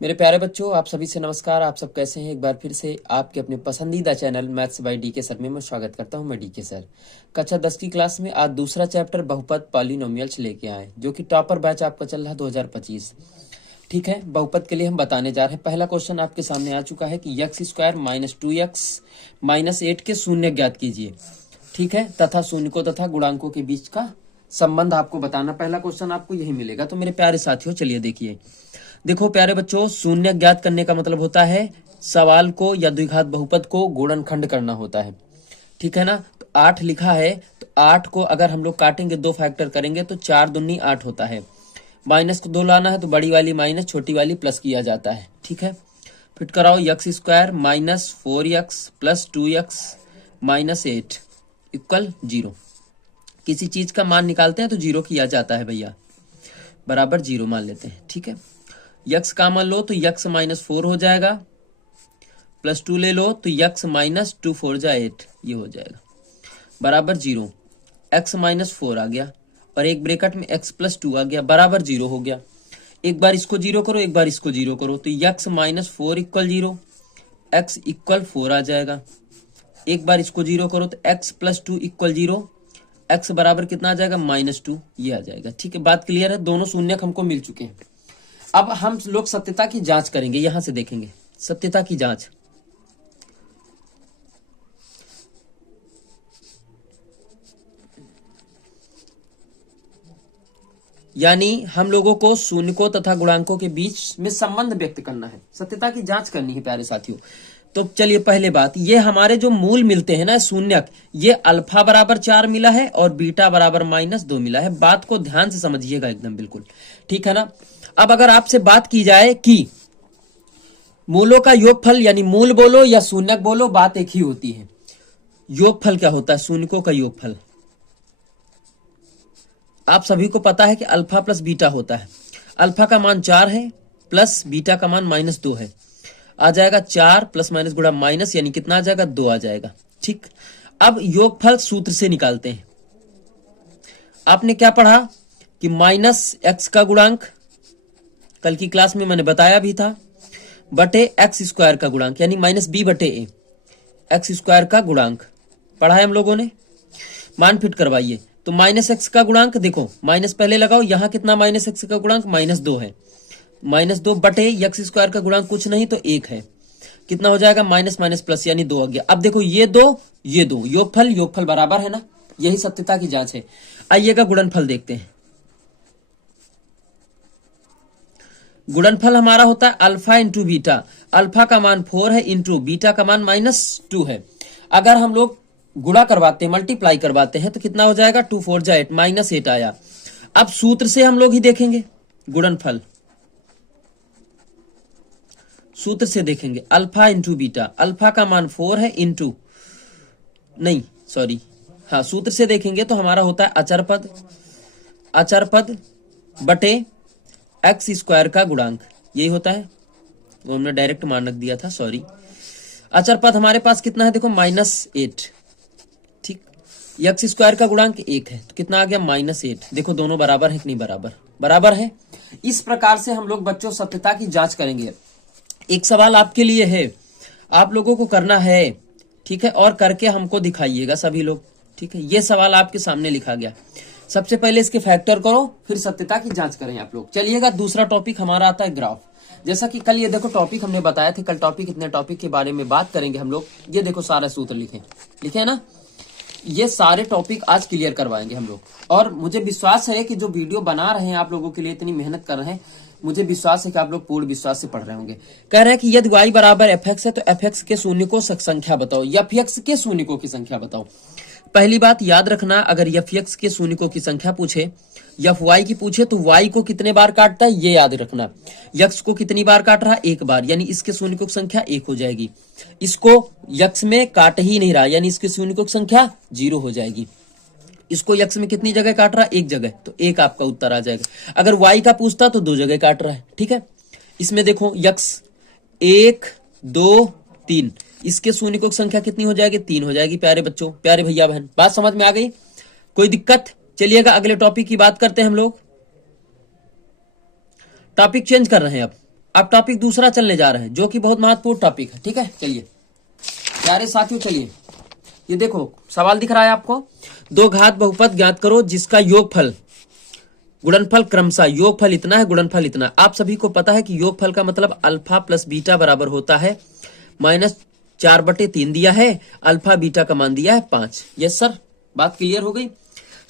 मेरे प्यारे बच्चों, आप सभी से नमस्कार। आप सब कैसे हैं? एक बार फिर से आपके अपने पसंदीदा चैनल मैथ्स बाय डी के सर में मैं स्वागत करता हूं। मैं डी के सर कक्षा 10 की क्लास में आज दूसरा चैप्टर बहुपद पॉलिनोमियल्स लेके आए, जो कि टॉपर बैच आपका चल रहा 2025। ठीक है, बहुपद के लिए हम बताने जा रहे हैं। पहला क्वेश्चन आपके सामने आ चुका है कि x square minus 2x minus 8 के शून्य ज्ञात कीजिए। ठीक है, तथा शून्य तथा गुणांकों के बीच का संबंध आपको बताना। पहला क्वेश्चन आपको यही मिलेगा। तो मेरे प्यारे साथियों, चलिए देखिए। देखो प्यारे बच्चों, शून्य ज्ञात करने का मतलब होता है सवाल को या द्विघात बहुपद को गुणनखंड करना होता है। ठीक है ना। तो 8 लिखा है, तो 8 को अगर हम लोग काटेंगे, 2 फैक्टर करेंगे तो 4 दूनी 8 होता है। माइनस को 2 लाना है तो बड़ी वाली माइनस, छोटी वाली प्लस किया जाता है। ठीक है, फिट कराओ। X square minus 4x plus 2x minus 8 equal 0। किसी चीज का मान निकालते हैं तो 0 किया जाता है भैया, बराबर 0 मान लेते हैं। ठीक है, यक्स का मान लो तो यक्स माइनस 4 हो जाएगा, प्लस 2 ले लो तो यक्स माइनस 2 4 जा 8, ये हो जाएगा बराबर 0। एक्स माइनस 4 आ गया और एक ब्रेकेट में एक्स प्लस 2 आ गया, बराबर 0 हो गया। एक बार इसको 0 करो, एक बार इसको 0 करो, तो x minus 4 equal 0, x equal 4 आ जाएगा। एक बार इसको 0 करो तो एक्स प्लस 2 इक्वल 0, एक्स बराबर कितना आ जाएगा? माइनस 2, ये आ जाएगा। ठीक है, बात क्लियर है। दोनों शून्यक हमको मिल चुके हैं। अब हम लोग सत्यता की जांच करेंगे। यहां से देखेंगे सत्यता की जांच। यानी हम लोगों को शून्यकों तथा गुणांकों के बीच में संबंध व्यक्त करना है, सत्यता की जांच करनी है प्यारे साथियों। तो चलिए, पहले बात, ये हमारे जो मूल मिलते हैं ना शून्यक, ये अल्फा बराबर 4 मिला है और बीटा बराबर माइनस 2 मिला है। बात को ध्यान से समझिएगा एकदम बिल्कुल। ठीक है ना। अब अगर आपसे बात की जाए कि मूलों का योगफल, यानी मूल बोलो या शून्यक बोलो, बात एक ही होती है। योगफल क्या होता है? शून्यकों का योगफल। आप सभी को पता है कि अल्फा प्लस बीटा होता है। अल्फा का मान 4 है प्लस बीटा का मान माइनस 2 है, आ जाएगा 4 प्लस माइनस गुणा माइनस, यानी कितना आ जाएगा? 2 आ जाएगा। ठीक, अब योगफल सूत्र से निकालते हैं। आपने क्या पढ़ा कि माइनस एक्स का गुणांक, कल की क्लास में मैंने बताया भी था, बटे एक्स स्क्वायर का गुणांक, यानी माइनस बी बटे ए, एक्स स्क्वायर का गुणांक पढ़ा है हम लोगों ने। मान फिट करवाइए। तो माइनस एक्स का गुणांक देखो, माइनस पहले लगाओ, यहां कितना माइनस एक्स का गुणांक? माइनस 2 है। माइनस 2 बटे एक्स स्क्वायर का गुणांक कुछ नहीं तो 1 है, कितना हो जाएगा? माइनस माइनस प्लस, यानी 2 आ गया। अब देखो ये दो योगफल योगफल बराबर है ना, यही सत्यता की जांच है। आइएगा गुणनफल देखते हैं। गुणनफल हमारा होता है अल्फा इंटू बीटा। अल्फा का मान 4 है इंटू बीटा का मान माइनस 2 है। अगर हम लोग गुणा करवाते हैं, मल्टीप्लाई करवाते हैं, तो कितना हो जाएगा? 2 4 जा 8, माइनस 8 आया। अब सूत्र से हम लोग ही देखेंगे गुणनफल, सूत्र से देखेंगे। अल्फा इंटू बीटा, अल्फा का मान 4 है इंटू, नहीं सॉरी, हाँ सूत्र से देखेंगे तो हमारा होता है अचर पद, अचर पद बटे एक्स स्क्वायर का गुणांक, यही होता है। वो हमने डायरेक्ट मान रख दिया था, सॉरी। अचर पद हमारे पास कितना है? देखो -8। ठीक, एक्स स्क्वायर का गुणांक 1 है तो कितना आ गया? -8। देखो दोनों बराबर है कि नहीं? बराबर बराबर है। इस प्रकार से हम लोग बच्चों सत्यता की जांच करेंगे। एक सवाल आपके लिए है, आप लोगों को करना है। ठीक है, और करके हमको दिखाइएगा सभी लोग। ठीक है, ये सवाल आपके सामने लिखा गया। सबसे पहले इसके फैक्टर करो, फिर सत्यता की जांच करें आप लोग। चलिएगा, दूसरा टॉपिक हमारा आता है ग्राफ। जैसा कि कल ये देखो टॉपिक हमने बताया थे, कल टॉपिक इतने टॉपिक के बारे में बात करेंगे हम लोग। ये देखो सारा सूत्र लिखे लिखे है ना, ये सारे टॉपिक आज क्लियर करवाएंगे हम लोग। और मुझे विश्वास है कि जो वीडियो बना रहे हैं आप लोगों के लिए, इतनी मेहनत कर रहे हैं, मुझे विश्वास है कि आप लोग पूर्ण विश्वास से पढ़ रहे होंगे। कह रहे हैं कि यदि y बराबर एफ एक्स है तो एफ एक्स के शून्यकों संख्या बताओ, एफ एक्स के शून्यकों की संख्या बताओ। पहली बात याद रखना, अगर एफ एक्स के शून्यकों की संख्या पूछे, एफ वाई की पूछे, तो y को कितने बार काटता है ये याद रखना। यक्स को कितनी बार काट रहा है? 1 बार, यानी इसके शून्यकों की संख्या 1 हो जाएगी। इसको यक्स में काट ही नहीं रहा, यानी इसके शून्यकों की संख्या 0 हो जाएगी। इसको यक्स में कितनी जगह काट रहा है? 1 जगह, तो 1 आपका उत्तर आ जाएगा। अगर y का पूछता तो 2 जगह काट रहा है। ठीक है, इसमें देखो यक्स 1 2 3, इसके शून्यकों की संख्या कितनी हो जाएगी? 3 हो जाएगी। प्यारे बच्चों, प्यारे भैया बहन, बात समझ में आ गई? कोई दिक्कत? चलिएगा अगले टॉपिक की बात करते हैं हम लोग। टॉपिक चेंज कर रहे हैं। अब टॉपिक दूसरा चलने जा रहे हैं जो कि बहुत महत्वपूर्ण टॉपिक है। ठीक है, चलिए प्यारे साथियों, चलिए ये देखो सवाल दिख रहा है आपको, दो घात बहुपद ज्ञात करो जिसका योगफल गुणनफल क्रमशः योगफल इतना है गुणनफल इतना। आप सभी को पता है कि योगफल का मतलब अल्फा प्लस बीटा बराबर होता है -4/3 दिया है, अल्फा बीटा का मान दिया है 5। यस सर, बात क्लियर हो गई।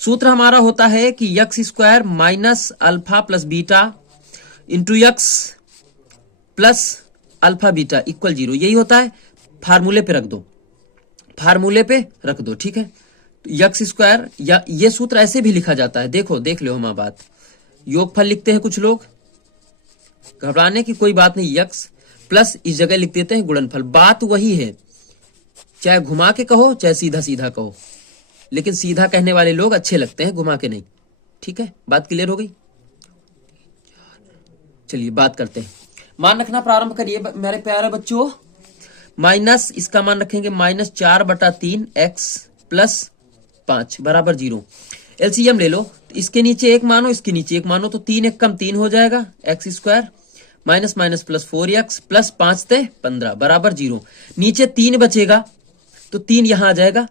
सूत्र हमारा होता है कि x² minus alpha plus beta into x plus alpha beta equal 0। यही होता है, फार्मूले पे रख दो, फार्मूले पे रख दो। ठीक है, x², या ये सूत्र ऐसे भी लिखा जाता है, देखो देख लो हम बात, योगफल लिखते हैं कुछ लोग, घबराने की कोई बात नहीं, x प्लस इस जगह लिख देते हैं गुणनफल। बात वही है, चाहे घुमा के कहो चाहे सीधा सीधा कहो, लेकिन सीधा कहने वाले लोग अच्छे लगते हैं, घुमा के नहीं। ठीक है, बात क्लियर हो गई। चलिए बात करते हैं, मान रखना प्रारंभ करिए मेरे प्यारे बच्चों। माइनस, इसका मान रखेंगे -4/3 x प्लस 5 बराबर 0। एलसीएम ले लो, इसके नीचे एक मानो इसके नीचे एक मानो, तो 3 एक कम 3 हो जाएगा, x² minus minus plus 4x plus 5 ते 15 बराबर 0। नीचे 3 बचेगा तो 3 यहां आ जाएगा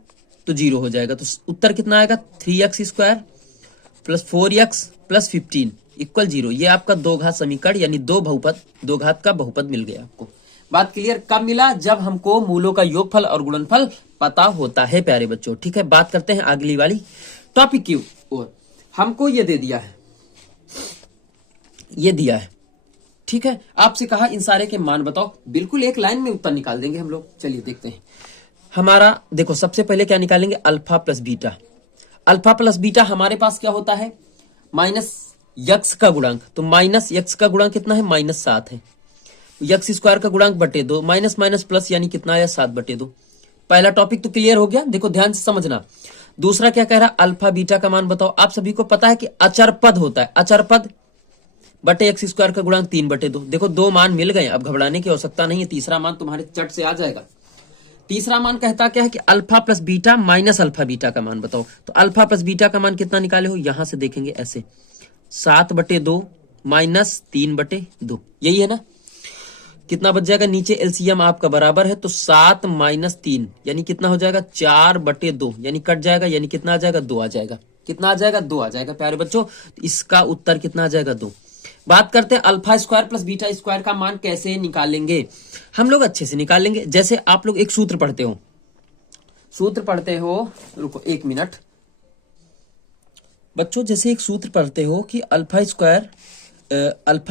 तो 0 हो जाएगा। तो उत्तर कितना आएगा, 3x² plus 4x plus 15 equal 0। ये आपका दो घात समीकरण यानी दो घात का बहुपद मिल गया आपको। बात क्लियर। कब मिला, जब हमको मूलों का योगफल और गुणनफल पता होता है प्यारे बच्चों। ठीक है, बात करते हैं अगली वाली टॉपिक की ओर। हमको ये दे दिया है, ये दिया है। ठीक है, आपसे कहा इन सारे के मान बताओ, बिल्कुल एक लाइन में उत्तर निकाल देंगे हम लोग। चलिए देखते हैं। हमारा देखो सबसे पहले क्या निकालेंगे, alpha plus beta. Alpha plus beta हमारे पास क्या होता है, माइनस यक्स का गुणांक, तो माइनस यक्स का गुणांक कितना है, -7 है। x² का गुणांक बटे 2, माइनस माइनस प्लस यानी कितना आया, 7/2। पहला टॉपिक तो क्लियर हो गया, देखो ध्यान से समझना। दूसरा क्या कह रहा है, अल्फा बीटा का मान बताओ। आप सभी को पता है कि अचर पद होता है, अचर पद बटे x² का गुणांक 3/2। देखो दो मान मिल गए, अब घबराने की आवश्यकता नहीं है, तीसरा मान तुम्हारे चट से आ जाएगा। तीसरा मान कहता क्या है कि alpha plus beta minus alpha beta का मान बताओ। तो अल्फा प्लस बीटा का मान कितना निकाले हो, यहां से देखेंगे ऐसे, 7/2 माइनस 3/2, यही है ना। कितना बच जाएगा, नीचे एलसीएम आपका बराबर है, तो 7 माइनस 3 यानी कितना हो जाएगा, 4/2 यानी कट जाएगा, यानी कितना आ जाएगा, 2 आ जाएगा। कितना आ जाएगा, 2 आ जाएगा प्यारे बच्चों। तो इसका उत्तर कितना आ जाएगा, 2। बात करते हैं अल्फा² प्लस बीटा² का मान कैसे निकालेंगे। हम लोग अच्छे से निकालेंगे। जैसे आप लोग एक सूत्र पढ़ते हो, रुको 1 मिनट बच्चों, जैसे एक सूत्र पढ़ते हो कि अल्फा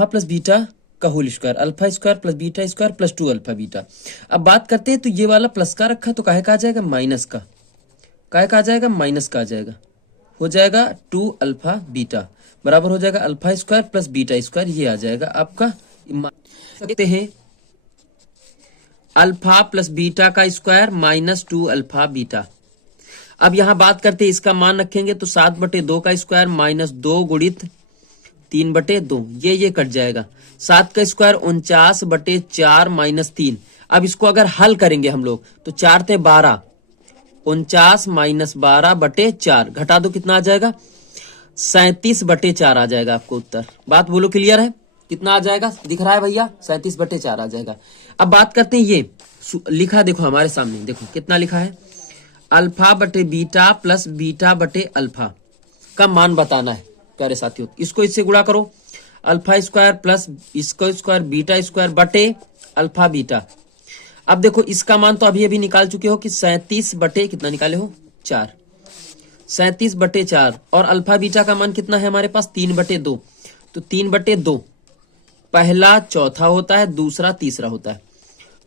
प्लस बीटा का whole square, अल्फा² plus बीटा² plus 2 alpha beta. अब बात करते हैं, तो ये वाला प्लस का रखा है तो काहे का आ जाएगा, माइनस का, काहे का आ जाएगा, माइनस का आ जाएगा, हो जाएगा 2 अल्फा बीटा बराबर हो जाएगा अल्फा² प्लस बीटा²। ये आ जाएगा आपका, सकते हैं अल्फा प्लस बीटा का स्क्वायर माइनस 2 अल्फा बीटा। अब यहां बात करते हैं, इसका मान रखेंगे तो 7/2 का स्क्वायर माइनस 2 गुणित 3/2, ये कट जाएगा। 7 का स्क्वायर 49/4 माइनस 3। अब इसको अगर हल करेंगे हम लोग तो 4 ते 12, 49 माइनस 12/4 घटा दो, कितना आ जाएगा, 37/4 आ जाएगा आपको उत्तर। बात बोलो क्लियर है, कितना आ जाएगा, दिख रहा है भैया, 37/4 आ जाएगा। अब बात करते हैं, ये लिखा देखो हमारे सामने, देखो कितना लिखा है, अल्फा बटे बीटा प्लस बीटा बटे अल्फा का मान बताना है प्यारे साथियों। इसको इससे गुणा करो, अल्फा² प्लस इसका स्क्वायर बीटा² बटे अल्फा बीटा। अब देखो इसका मान तो अभी निकाल चुके हो कि 37 बटे कितना निकाले हो, 4, 37/4। और अल्फा बीटा का मान कितना है हमारे पास, 3/2। तो 3/2 पहला चौथा होता है, दूसरा तीसरा होता है।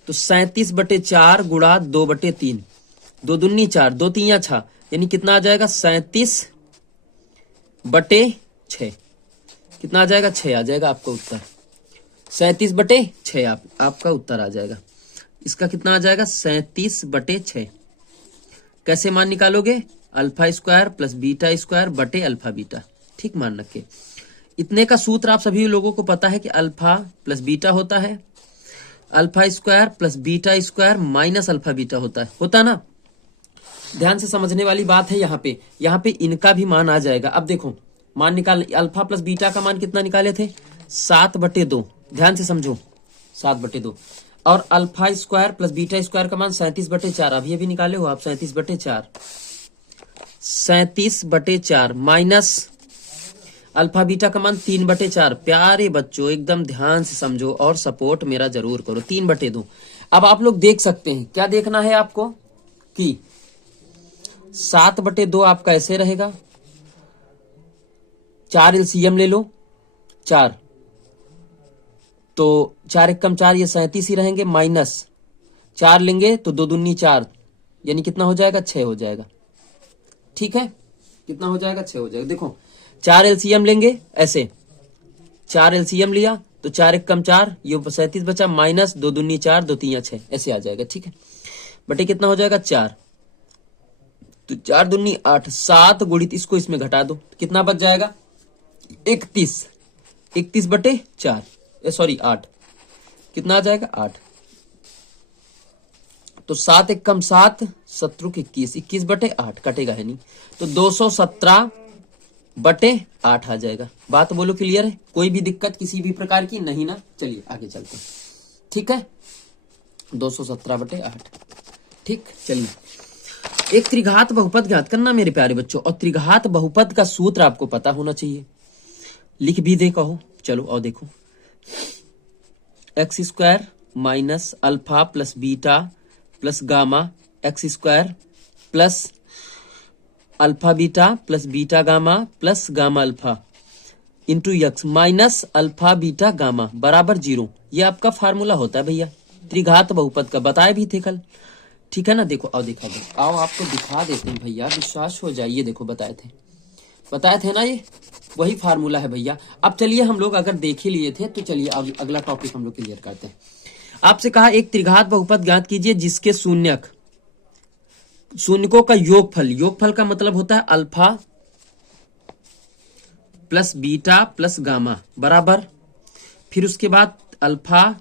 तो 37/4 गुणा 2/3, 2 दूनी 4, 2 3 6, यानी कितना आ जाएगा, 37/6। कितना आ जाएगा, 6 आ जाएगा आपका उत्तर, 37/6 आपका उत्तर आ जाएगा। इसका कितना आ जाएगा, 37/6। कैसे मान निकालोगे, अल्फा² प्लस बीटा² बटे अल्फा बीटा। ठीक मान रखे। इतने का सूत्र आप सभी लोगों को पता है कि अल्फा प्लस बीटा होता है, अल्फा² प्लस बीटा² माइनस अल्फा बीटा होता ना। ध्यान से समझने वाली बात है, यहाँ पे इनका भी मान आ जाएगा। अब देखो मान निकाल, अल्फा प्लस बीटा का मान कितना निकाले थे, 7/2। ध्यान से समझो, 7/2। और alpha square plus beta square का मान 37/4। अभी अभी निकाले हो आप 37/4। 37/4 माइनस अल्फा बीटा का मान 3/4। प्यारे बच्चों एकदम ध्यान से समझो और सपोर्ट मेरा जरूर करो। 3/2। अब आप लोग देख सकते हैं, क्या देखना है आपको कि 7/2 आपका ऐसे रहेगा। 4 एलसीएम ले लो, 4 तो 4 एकम 4, ये 37 ही रहेंगे। माइनस 4 लेंगे तो 2 दूनी 4, यानी कितना हो जाएगा 6 हो जाएगा। ठीक है, कितना हो जाएगा 6 हो जाएगा। देखो 4 एलसीएम लेंगे ऐसे, 4 एलसीएम लिया तो 4 एकम 4, ये 37 बचा, माइनस 2 दूनी 4, 2 तीन 6, ऐसे आ जाएगा। ठीक है, बटे कितना हो जाएगा 4, तो 4 दूनी 8, 7 गुणित इसको इसमें घटा दो, कितना बच जाएगा 31। 31/4, सॉरी 8, कितना आ जाएगा 8। तो 7 एकम 7, 7 21, 21/8 कटेगा है नहीं, तो 217/8 आ जाएगा। बात बोलो क्लियर है? कोई भी दिक्कत किसी भी प्रकार की नहीं ना? चलिए आगे चलते हैं। ठीक है, 217/8। ठीक, चलिए एक त्रिघात बहुपद ज्ञात करना मेरे प्यारे बच्चों, और त्रिघात बहुपद का सूत्र आपको पता होना चाहिए। लिख भी दे कहो, चलो और देखो, x square minus alpha plus beta plus gamma x square plus alpha beta plus beta gamma plus gamma alpha into x minus alpha beta gamma बराबर 0। ये आपका फार्मूला होता है भैया त्रिघात बहुपद का, बताए भी थे कल। ठीक है ना? देखो आओ दिखा दो, आओ आपको दिखा देते हैं भैया, विश्वास हो जाइए। देखो बताए थे ना, ये वही फार्मूला है भैया। अब चलिए हम लोग अगर देख ही लिए थे तो चलिए अब अगला टॉपिक हम लोग क्लियर करते हैं। आपसे कहा एक त्रिघात बहुपद ज्ञात कीजिए जिसके शून्यकों का योगफल का मतलब होता है alpha plus beta plus gamma बराबर, फिर उसके बाद alpha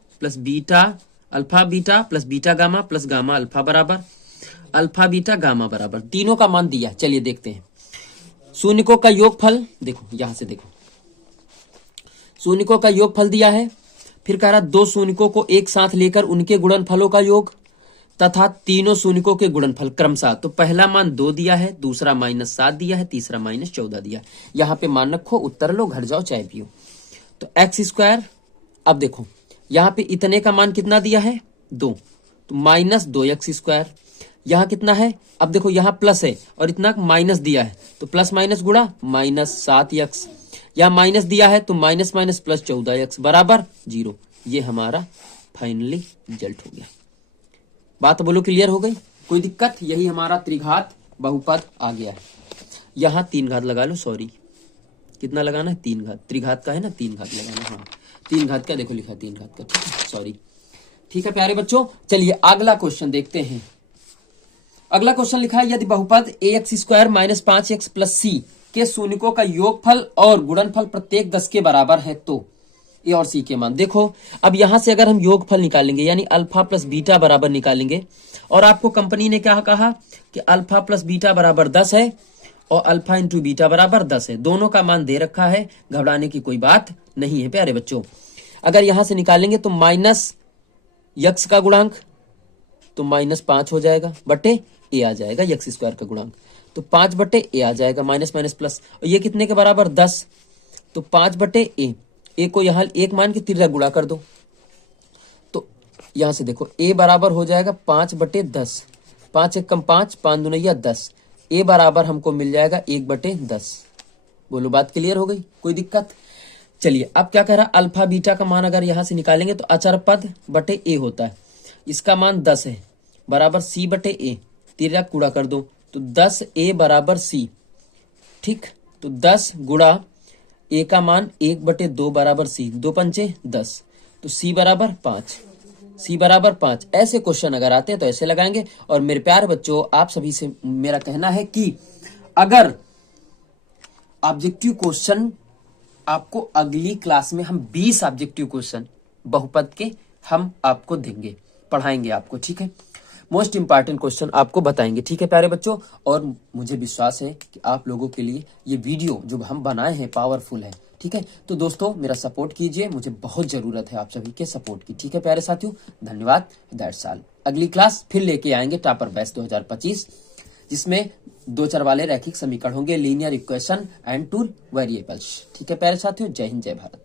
beta plus beta gamma plus gamma alpha बराबर अल्फा बीटा गामा बराबर, तीनों का मान दिया। चलिए देखते हैं शून्यकों का योगफल। देखो यहां से देखो, शून्यकों का योगफल दिया है, फिर कह रहा दो शून्यकों को एक साथ लेकर उनके गुणनफलों का योग तथा तीनों शून्यकों के गुणनफल क्रमशः। तो पहला मान 2 दिया है, दूसरा -7 दिया है, तीसरा -14 दिया है। यहां पे मान रखो, उत्तर लो, घर जाओ, चाय पियो। तो एक्स स्क्वायर, अब देखो यहां पे इतने का मान कितना दिया है 2, तो -2x स्क्वायर। यहां कितना है, अब देखो यहां प्लस है और इतना माइनस दिया है, तो प्लस माइनस गुणा -7x। यहां माइनस दिया है तो माइनस माइनस प्लस 14x बराबर 0। ये हमारा फाइनली रिजल्ट हो गया। बात बोलो क्लियर हो गई? कोई दिक्कत? यही हमारा त्रिघात बहुपद आ गया है। यहां 3 घात लगा लो, सॉरी कितना लगाना है 3 घात, त्रिघात का है ना 3 घात लगाना। हाँ 3 घात का, देखो लिखा 3 घात का, ठीक है, सॉरी। ठीक है प्यारे बच्चों, चलिए अगला क्वेश्चन देखते हैं। अगला क्वेश्चन लिखा है यदि बहुपद ax² - 5x + c के शून्यकों का योगफल और गुणनफल प्रत्येक 10 के बराबर है तो ए और सी के मान। देखो अब यहां से अगर हम योगफल निकालेंगे यानी अल्फा प्लस बीटा बराबर निकालेंगे, और आपको कंपनी ने क्या कहा कि अल्फा प्लस बीटा बराबर 10 है और अल्फा इंटू बीटा बराबर 10 है। दोनों का मान दे रखा है, घबराने की कोई बात नहीं है प्यारे बच्चों। अगर यहां से निकालेंगे तो माइनस यक्स का गुणांक तो -5 हो जाएगा, बटे ए आ जाएगा x² का गुणांक, तो 5 बटे ए आ जाएगा, माइनस माइनस प्लस, और ये कितने के बराबर 10, तो 5 बटे ए को यहाँ 1 मान के तिर्रा गुणा कर दो, तो यहां से देखो ए बराबर हो जाएगा 5 बटे 10, 5 एकम 5, 5 दूना 10, ए बराबर हमको मिल जाएगा 1 बटे 10। बोलो बात क्लियर हो गई? कोई दिक्कत? चलिए अब क्या कह रहा, अल्फा बीटा का मान अगर यहां से निकालेंगे तो अचर पद बटे ए होता है, इसका मान 10 है बराबर सी बटे ए, तिर्रा गुणा कर दो तो 10 ए बराबर सी। ठीक, तो 10 गुणा ए का मान 1 बटे 2 बराबर सी, 2 पंचे 10, तो सी बराबर 5, सी बराबर 5। ऐसे क्वेश्चन अगर आते हैं तो ऐसे लगाएंगे। और मेरे प्यारे बच्चों आप सभी से मेरा कहना है कि अगर ऑब्जेक्टिव क्वेश्चन आपको अगली क्लास में हम 20 ऑब्जेक्टिव क्वेश्चन बहुपद के हम आपको देंगे, पढ़ाएंगे आपको, ठीक है। मोस्ट इंपॉर्टेंट क्वेश्चन आपको बताएंगे, ठीक है प्यारे बच्चों। और मुझे विश्वास है कि आप लोगों के लिए ये वीडियो जो हम बनाए हैं पावरफुल है, ठीक है, तो दोस्तों मेरा सपोर्ट कीजिए, मुझे बहुत जरूरत है आप सभी के सपोर्ट की। ठीक है प्यारे साथियों, धन्यवाद। That's all. अगली क्लास फिर लेके आएंगे टॉपर बैच 2025, जिसमें 2 चर वाले रैखिक समीकरण होंगे, linear equation and two variables. ठीक है प्यारे साथियों, जय हिंद जय भारत।